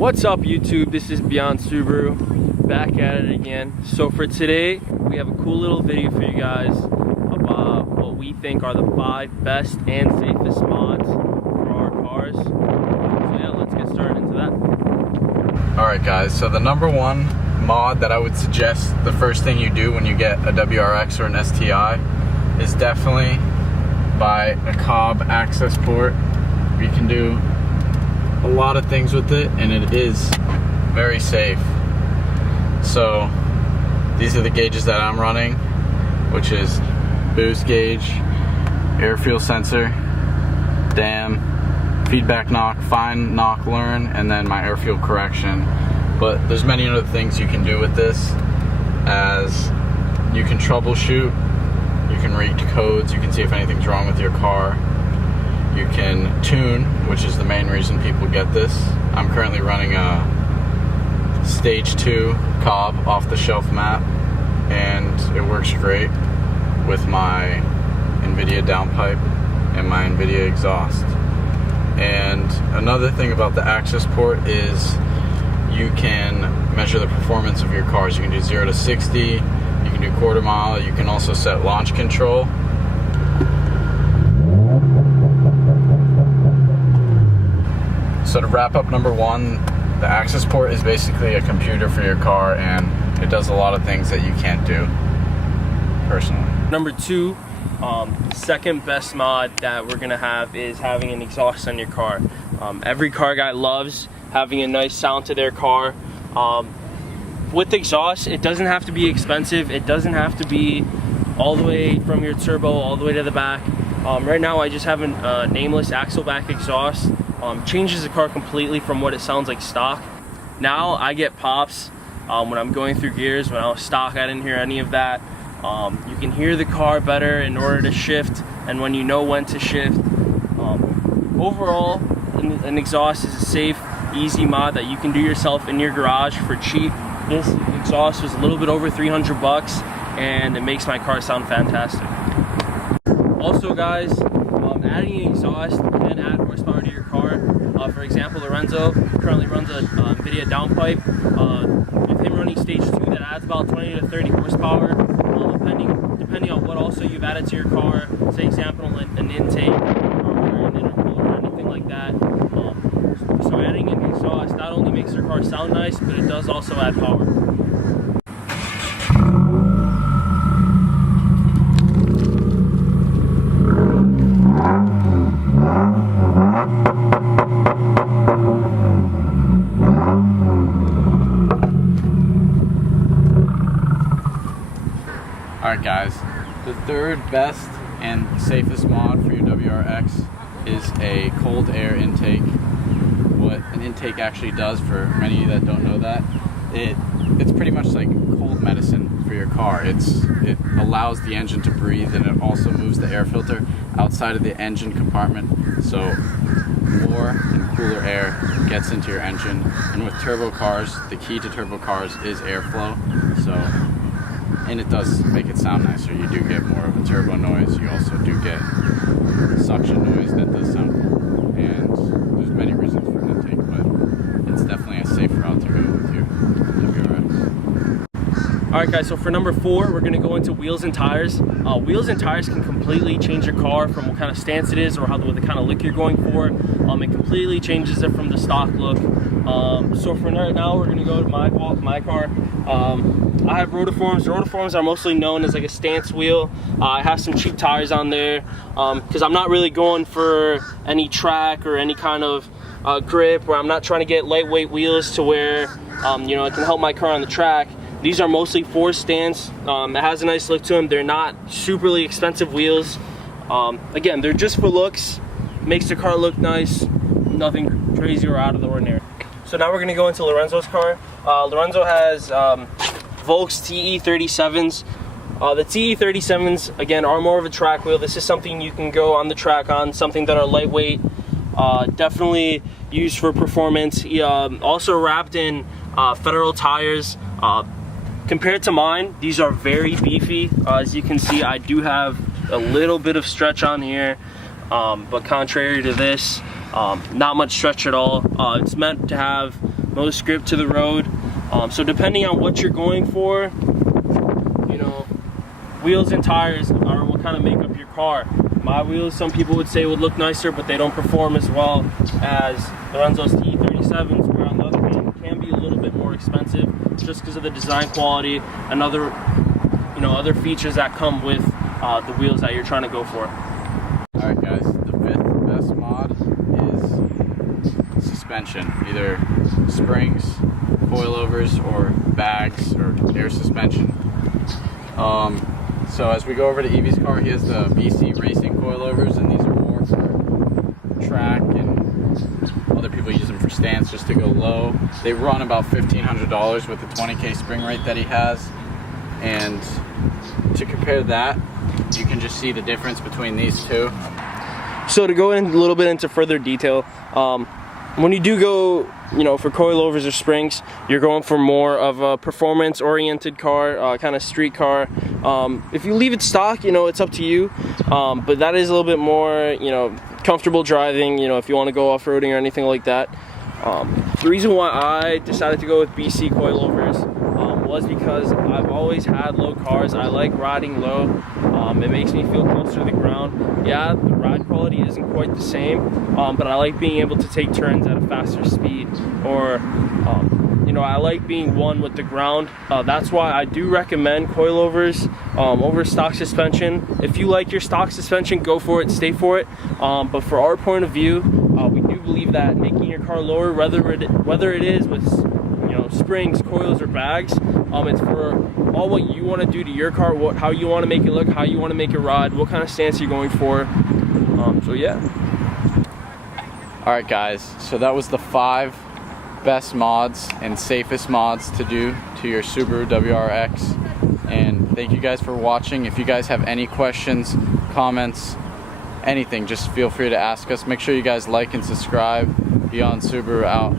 What's up YouTube, this is Beyond Subaru, back at it again. So for today, we have a cool little video for you guys about what we think are the 5 best and safest mods for our cars. So yeah, let's get started into that. Alright guys, so the number one mod that I would suggest the first thing you do when you get a WRX or an STI is definitely buy a Cobb Accessport. You can do a lot of things with it and it is very safe. So these are the gauges that I'm running, which is boost gauge, air fuel sensor, dam, feedback knock, fine knock learn, and then my air fuel correction. But there's many other things you can do with this, as you can troubleshoot, you can read codes, you can see if anything's wrong with your car. You can tune, which is the main reason people get this. I'm currently running a Stage 2 Cobb off-the-shelf map, and it works great with my NVIDIA downpipe and my NVIDIA exhaust. And another thing about the Accessport is you can measure the performance of your cars. You can do 0 to 60, you can do quarter mile, you can also set launch control. So to wrap up number one, the Accessport is basically a computer for your car, and it does a lot of things that you can't do personally. Number two, second best mod that we're gonna have is having an exhaust on your car. Every car guy loves having a nice sound to their car. With exhaust, it doesn't have to be expensive. It doesn't have to be all the way from your turbo all the way to the back. Right now I just have a nameless axle back exhaust. Changes the car completely from what it sounds like stock. Now I get pops when I'm going through gears. When I was stock, I didn't hear any of that. You can hear the car better in order to shift, and when you know when to shift. Overall, an exhaust is a safe, easy mod that you can do yourself in your garage for cheap. This exhaust was a little bit over 300 bucks, and it makes my car sound fantastic. Also guys, adding an exhaust can add horsepower to your car. For example, Lorenzo currently runs a NVIDIA downpipe. With him running Stage 2, that adds about 20 to 30 horsepower, depending on what also you've added to your car. Say example, an intake or an intercooler or anything like that. So adding an exhaust not only makes your car sound nice, but it does also add power. Alright guys, the third best and safest mod for your WRX is a cold air intake. What an intake actually does, for many of you that don't know that, it's pretty much like cold medicine for your car. It allows the engine to breathe, and it also moves the air filter outside of the engine compartment, so more and cooler air gets into your engine. And with turbo cars, the key to turbo cars is airflow, and it does make it sound nicer. You do get more of a turbo noise. You also do get suction noise that does sound cool. And there's many reasons for an intake, but it's definitely a safe route to go with your WRX. Alright guys, so for number 4, we're going to go into wheels and tires. Wheels and tires can completely change your car from what kind of stance it is or the kind of look you're going for. It completely changes it from the stock look. So for right now, we're going to go to my car. I have rotiforms. Rotiforms are mostly known as like a stance wheel. I have some cheap tires on there because I'm not really going for any track or any kind of grip, where I'm not trying to get lightweight wheels to where you know, it can help my car on the track. These are mostly for stance. It has a nice look to them. They're not superly expensive wheels. Again, they're just for looks. Makes the car look nice. Nothing crazy or out of the ordinary. So now we're going to go into Lorenzo's car. Lorenzo has Volks TE37s. The TE37s, again, are more of a track wheel. This is something you can go on the track on, something that are lightweight, definitely used for performance. Also wrapped in Federal tires. Compared to mine, these are very beefy. As you can see, I do have a little bit of stretch on here, but contrary to this, not much stretch at all. It's meant to have most grip to the road. So depending on what you're going for, you know, wheels and tires are what kind of make up your car. My wheels, some people would say, would look nicer, but they don't perform as well as Lorenzo's TE37s, where on the other hand can be a little bit more expensive just because of the design quality and other, you know, other features that come with the wheels that you're trying to go for. Alright guys, the 5th best mod is suspension. Either springs, coilovers, or bags, or air suspension. So as we go over to Evie's car, he has the BC Racing coilovers, and these are more for track, and other people use them for stance just to go low. They run about $1,500 with the 20K spring rate that he has. And to compare that, you can just see the difference between these two. So to go in a little bit into further detail, when you do go, you know, for coilovers or springs, you're going for more of a performance-oriented car, kind of street car. If you leave it stock, you know, it's up to you, but that is a little bit more, you know, comfortable driving, you know, if you want to go off-roading or anything like that. The reason why I decided to go with BC coilovers was because I've always had low cars. I like riding low. It makes me feel closer to the ground. Yeah, the ride quality isn't quite the same, but I like being able to take turns at a faster speed, or you know, I like being one with the ground. That's why I do recommend coilovers over stock suspension. If you like your stock suspension, go for it, stay for it. But for our point of view, we do believe that making your car lower, whether it is with, you know, springs, coils, or bags, it's for all what you want to do to your car, how you want to make it look, how you want to make it ride, what kind of stance you're going for. So yeah. Alright guys, so that was the 5 best mods and safest mods to do to your Subaru WRX. And thank you guys for watching. If you guys have any questions, comments, anything, just feel free to ask us. Make sure you guys like and subscribe. Beyond Subaru out.